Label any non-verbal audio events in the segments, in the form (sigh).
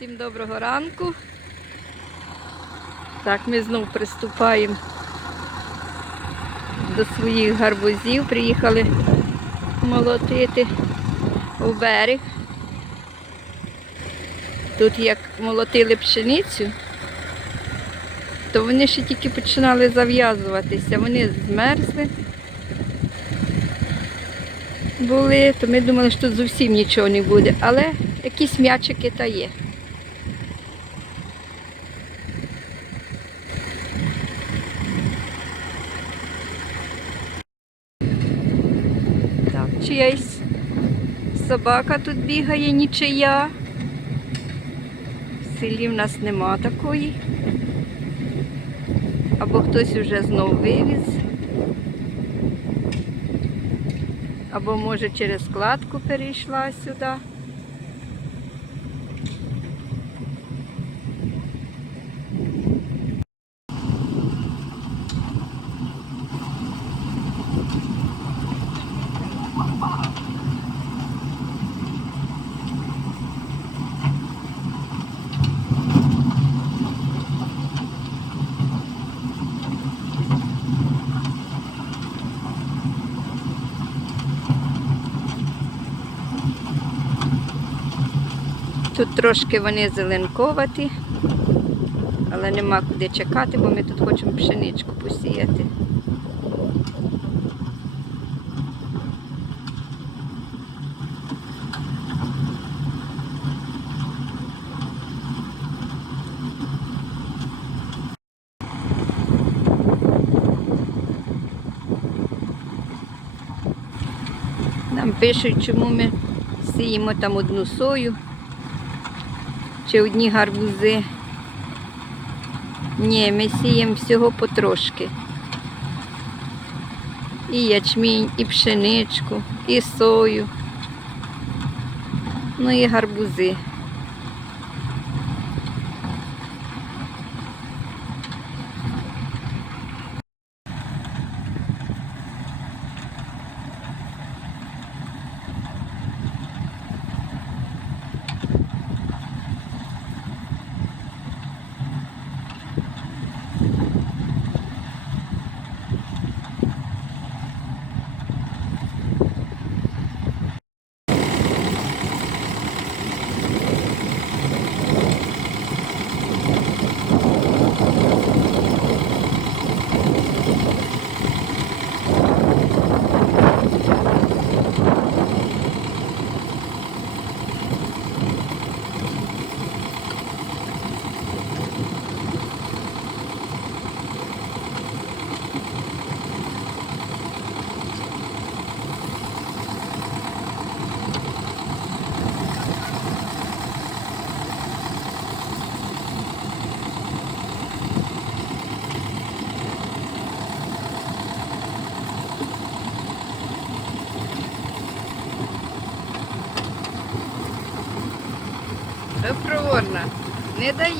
Всім доброго ранку. Так, ми знов приступаємо до своїх гарбузів. Приїхали молотити у берег. Тут як молотили пшеницю, то вони ще тільки починали зав'язуватися. Вони змерзли. Були, то ми думали, що тут зовсім нічого не буде, але якісь м'ячики та є. Так, чиясь собака тут бігає, нічия. В селі в нас нема такої. Або хтось вже знов вивіз. Або може через складку перейшла сюди. Тут трошки вони зеленковаті, але нема куди чекати, бо ми тут хочемо пшеничку посіяти. Нам пишуть, чому ми сіємо там одну сою чи одні гарбузи. Ні, ми сіємо всього потрошки. І ячмінь, і пшеничку, і сою. Ну і гарбузи.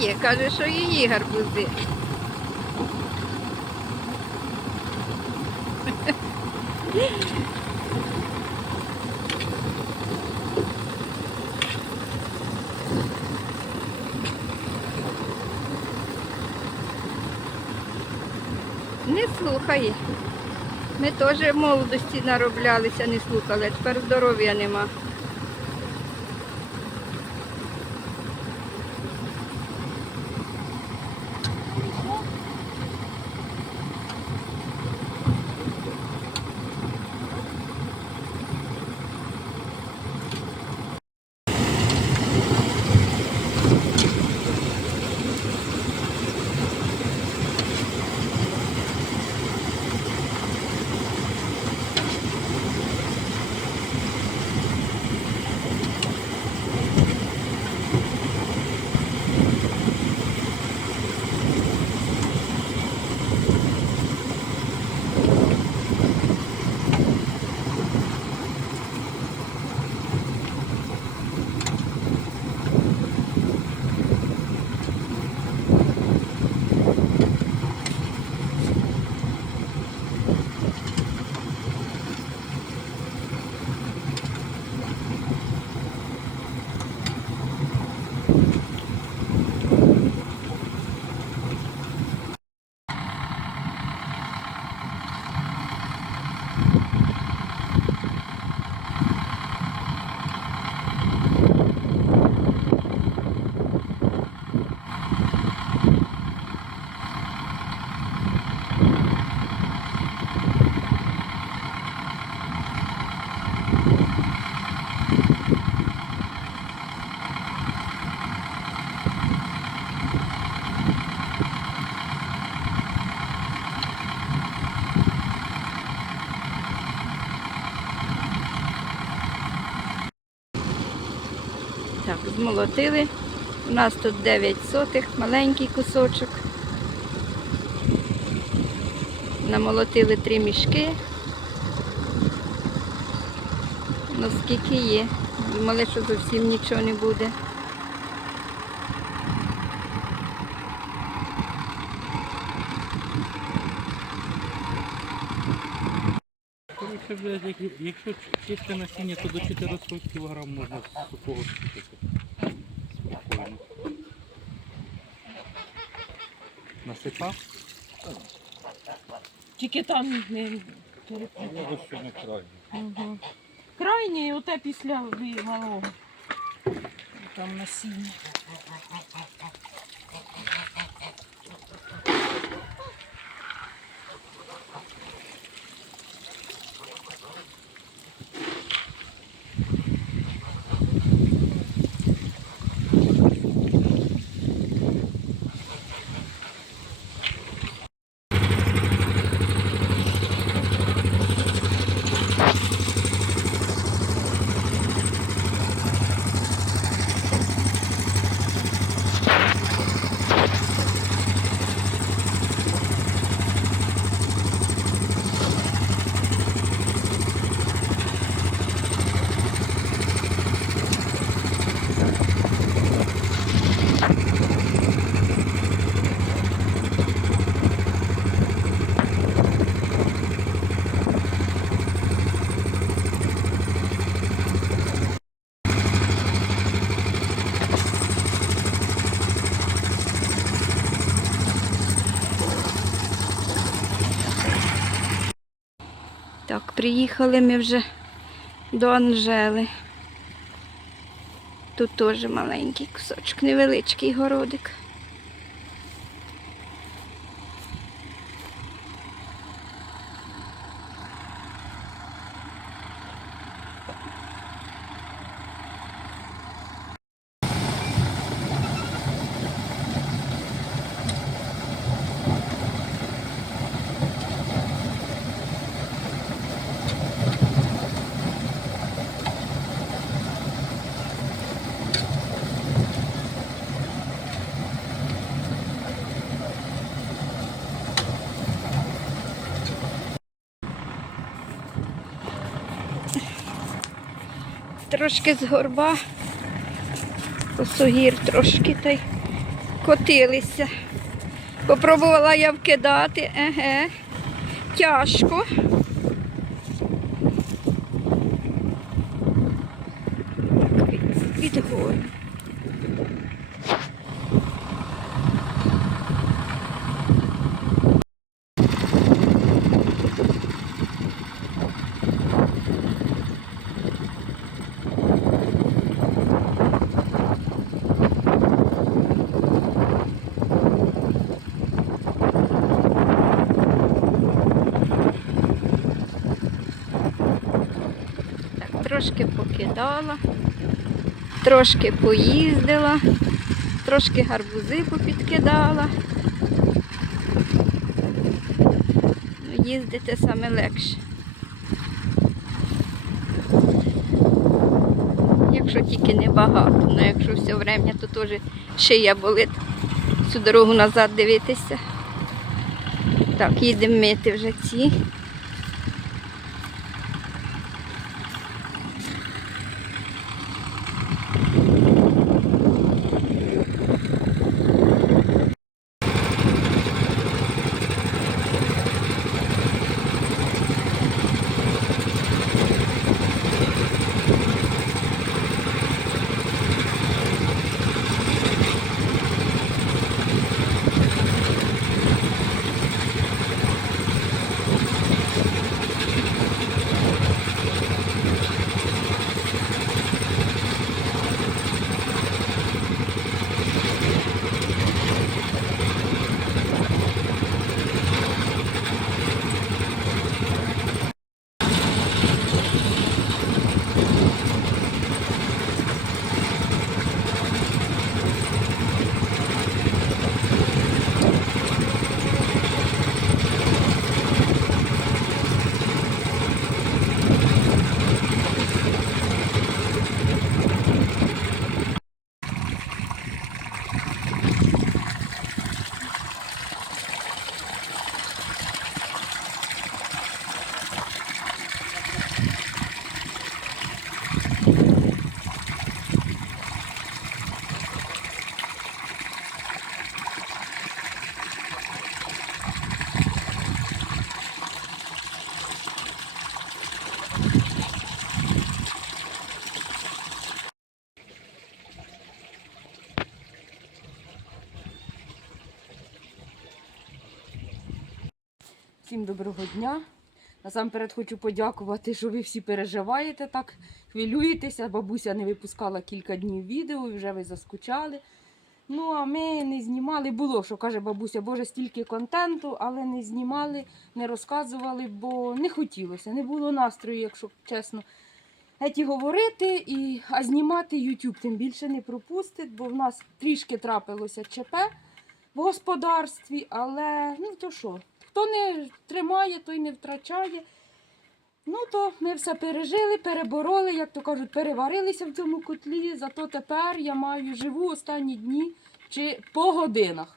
Дає, каже, що її гарбузи. Не слухає. Ми теж в молодості нароблялися, не слухали, а тепер здоров'я нема. Так, змолотили. У нас тут 9 сотих, маленький кусочок. Намолотили три мішки. Ну скільки є. Думали, що зовсім нічого не буде. Якщо чисте насіння, то до 400 кг можна сухого скупити. Насипав? Тільки там не Ось що не крайне. Угу. Крайнє, оте після вигалого. Там насіння. Так, приїхали ми вже до Анжели. Тут теж маленький кусочок, невеличкий городик. Трошки з горба, косогір трошки та й котилися. Попробувала я вкидати, еге, тяжко. Від від Так, трошки покидала, трошки поїздила, трошки гарбузи попідкидала. Ну, їздити саме легше. Якщо тільки не багато, ну якщо все время, то теж шия болить всю дорогу назад дивитися. Так, їдемо мити вже ці. Всім доброго дня. Насамперед хочу подякувати, що ви всі переживаєте так, хвилюєтеся. Бабуся не випускала кілька днів відео і вже ви заскучали. Ну, а ми не знімали. Було, що каже бабуся, Боже, стільки контенту, але не знімали, не розказували, бо не хотілося, не було настрою, якщо чесно. Еті говорити, і, а знімати YouTube тим більше не пропустить, бо в нас трішки трапилося ЧП в господарстві, але ну то що, хто не тримає, той не втрачає. Ну, то ми все пережили, перебороли, як то кажуть, переварилися в цьому котлі. Зато тепер я маю живу останні дні чи по годинах.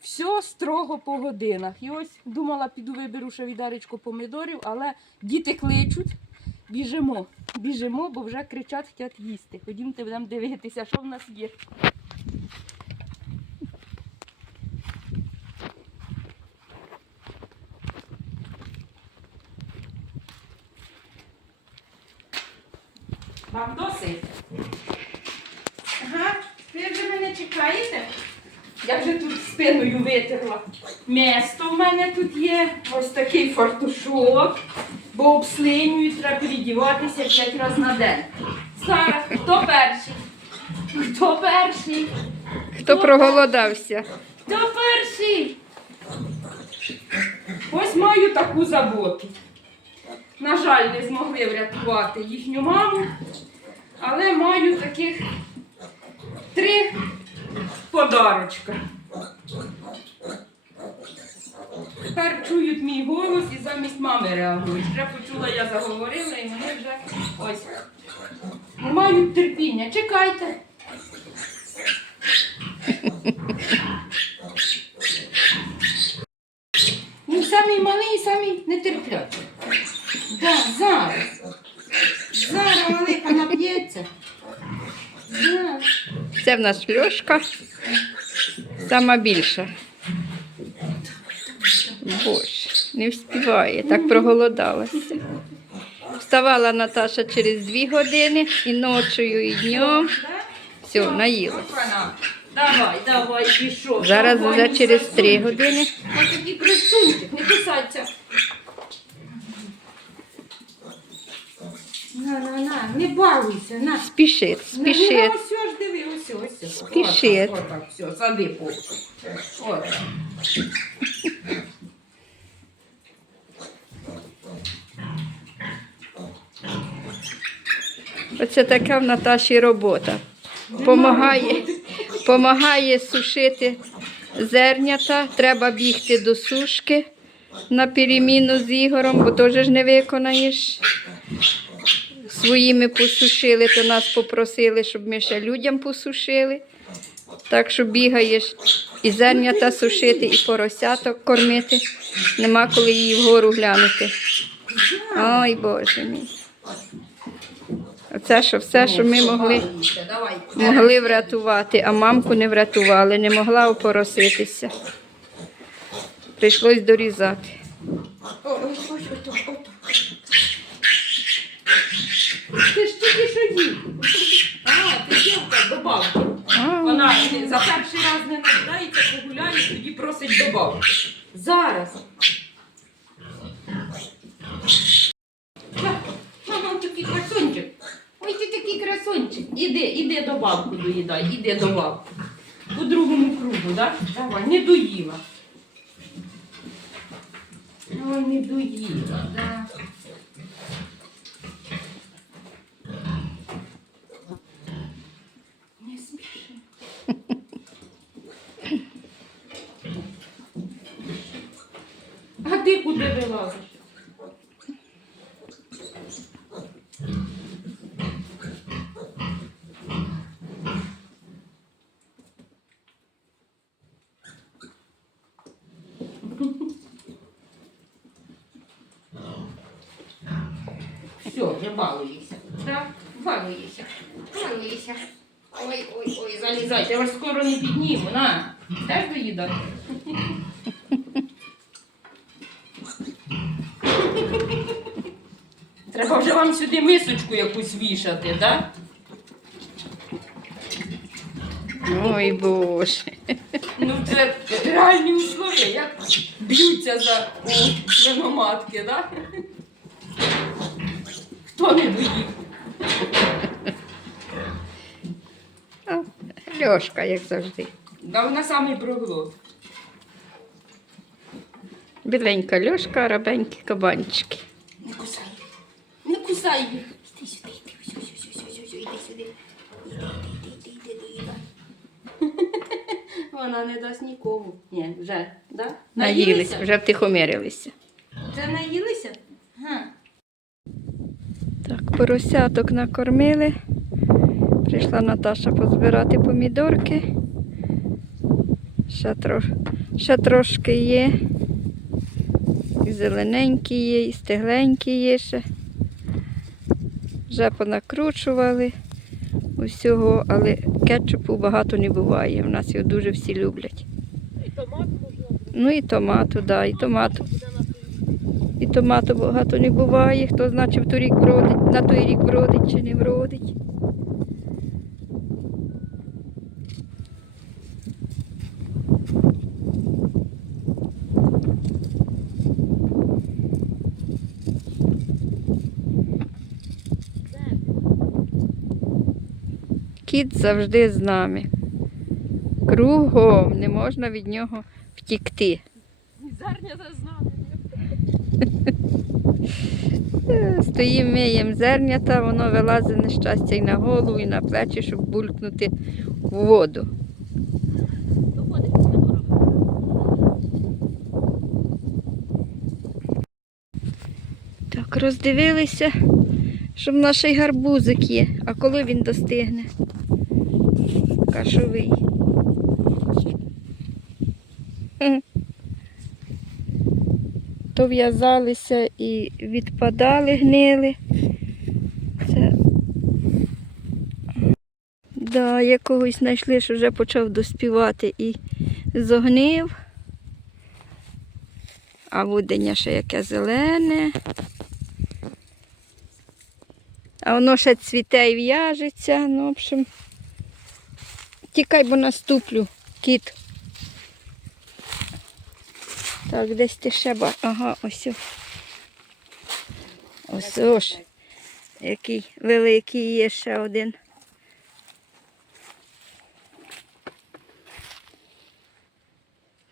Все строго по годинах. І ось думала, піду виберу ще відеречко помидорів, але діти кличуть. Біжимо, біжимо, бо вже кричать, хочуть їсти. Ходімте, будемо дивитися, що в нас є. Вам досить? Ага, ви вже мене чекаєте? Я вже тут спиною витерла. Место в мене тут є. Ось такий фартушок, бо обслинюють, треба передіватися 5 разів на день. Зараз, хто перший? Хто перший? Хто проголодався? Хто перший? Ось маю таку заботу. На жаль, не змогли врятувати їхню маму, але маю таких три подарочка. Тепер чують мій голос і замість мами реагують. Вже почула, я заговорила, і вони вже ось мають терпіння. Чекайте. Він самий малий і самий нетерплячий. Да, зараз. Зараз велика нап'ється. Да. Це в нас Льошка. Сама більша. Боже, не вспіває, так проголодалася. Вставала Наташа через дві години і ночою, і днем. Все, наїла. Давай, давай, пішов. Зараз вже через три години. Ось красунчик, не кусаться. На, на, на, не балуйся, на. Спішить, спішить. ось ж диви, ось, ось. Спішить. Отак, отак, все, сади. Оце така в Наташі робота. Помагає, помагає сушити зернята. Треба бігти до сушки на переміну з Ігорем, бо теж не виконаєш. Своїми посушили, то нас попросили, щоб ми ще людям посушили. Так що бігаєш і зернята сушити, і поросяток кормити. Нема коли її вгору глянути. Ой, Боже мій. Оце що все, що ми могли, могли врятувати, а мамку не врятували, не могла опороситися. Прийшлось дорізати. О, ось, ось, ось, ось, ось. Ти ж тільки що їв. А, ти дівка добавки. А, Вона за перший раз не наглядається, погуляє, тоді просить добавки. Зараз. Мама, такий красунчик. Ой, ти такий красунчик. Іди, іди добавку доїдай, іди добавку. По другому кругу, так? Давай, не доїла. Ой, не доїла, да. Ти куди вилазиш? Все, вже балуєшся. Так? Балуєшся. Балуєшся. Ой, ой, ой, залізайте, я вас скоро не підніму, на. Теж доїдати. Треба вже вам сюди мисочку якусь вішати, так? Ой, Боже. Ну це реальні условия. Як б'ються за у свиноматки, да? Хто не доїв? Льошка, як завжди. Да вона самий проглот. Біленька Льошка, рабенькі кабанчики. Не кусай. Кусай їх. Іди сюди, іди, ось, ось, ось, ось, ось, іди сюди. Іди, іди, іди, іди, доїдай. (laughs) Вона не дасть нікому. Ні, вже, да? Наїлись, вже втихомирилися. Вже наїлися? Га. Так, поросяток накормили. Прийшла Наташа позбирати помідорки. Ще, трош... Ще трошки є. І зелененькі є, і стегленькі є ще. Вже понакручували усього, але кетчупу багато не буває. У нас його дуже всі люблять. Ну і томату, да, і томату. І томату багато не буває. Хто значить в той рік вродить, на той рік вродить чи не вродить. Кіт завжди з нами. Кругом не можна від нього втікти. Зерня з нами. Е, Стоїмо, миємо зернята, воно вилазить нещастя і на голову, і на плечі, щоб булькнути в воду. Так, роздивилися, що в нас гарбузик є. А коли він достигне? Кашовий. Хм. То в'язалися і відпадали, гнили. Це... Да, якогось знайшли, що вже почав доспівати і зогнив. А вудення ще яке зелене. А воно ще цвіте і в'яжеться. Ну, в общем, тікай, бо наступлю, кіт. Так, десь ти ще ба. Ага, ось. Ось ось. Який великий є ще один.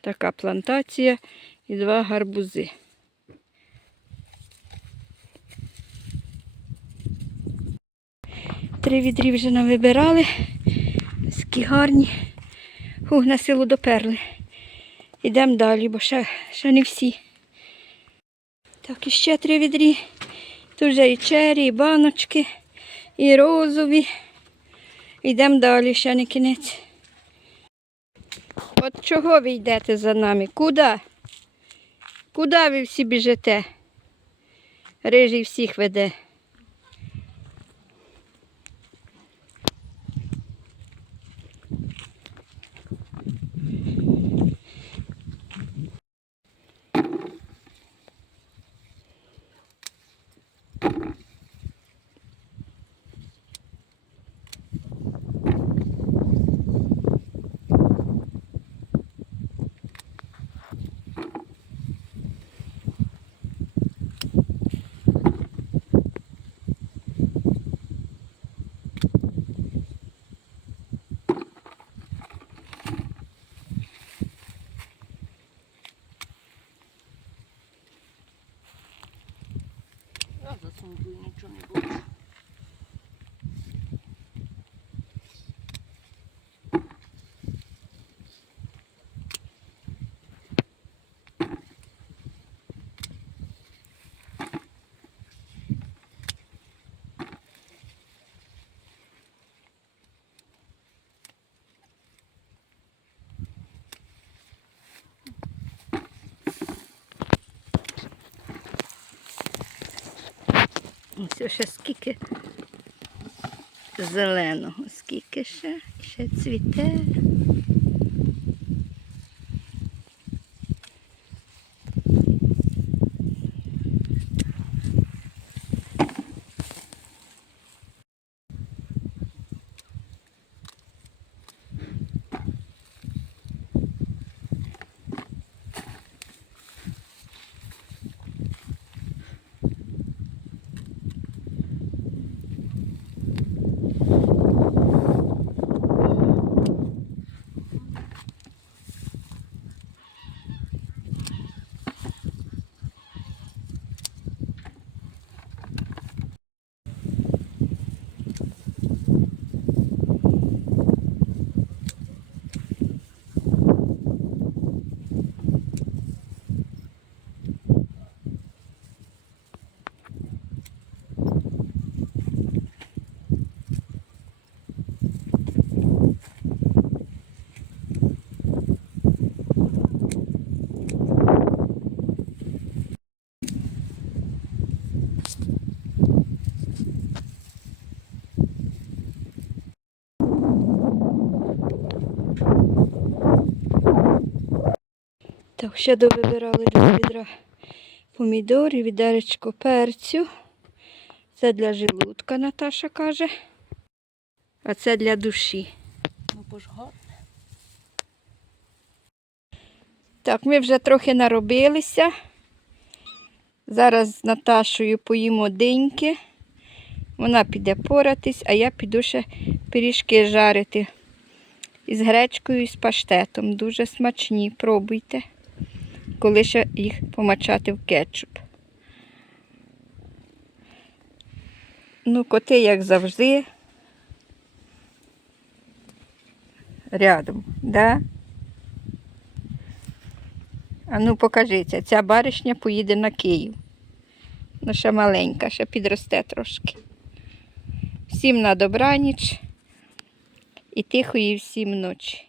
Така плантація і два гарбузи. Три відрі вже навибирали. Такі гарні. Фух, на силу доперли. Йдемо далі, бо ще, ще не всі. Так, і ще три відрі. Тут вже і чері, і баночки, і розові. Йдемо далі, ще не кінець. От чого ви йдете за нами? Куди? Куди ви всі біжите? Рижий всіх веде. Я засумкую, нічого не буде. Ось ще скільки зеленого, скільки ще, ще цвіте. Так, ще довибирали два відра помідорів, відеречко перцю. Це для желудка, Наташа каже. А це для душі. Ну, бо ж гарно. Так, ми вже трохи наробилися. Зараз з Наташою поїмо диньки. Вона піде поратись, а я піду ще пиріжки жарити із гречкою і з паштетом. Дуже смачні. Пробуйте, коли ще їх помачати в кетчуп. Ну, коти, як завжди, рядом, да? А ну покажіться, ця баришня поїде на Київ. Ну, ще маленька, ще підросте трошки. Всім на добраніч і тихої всім ночі.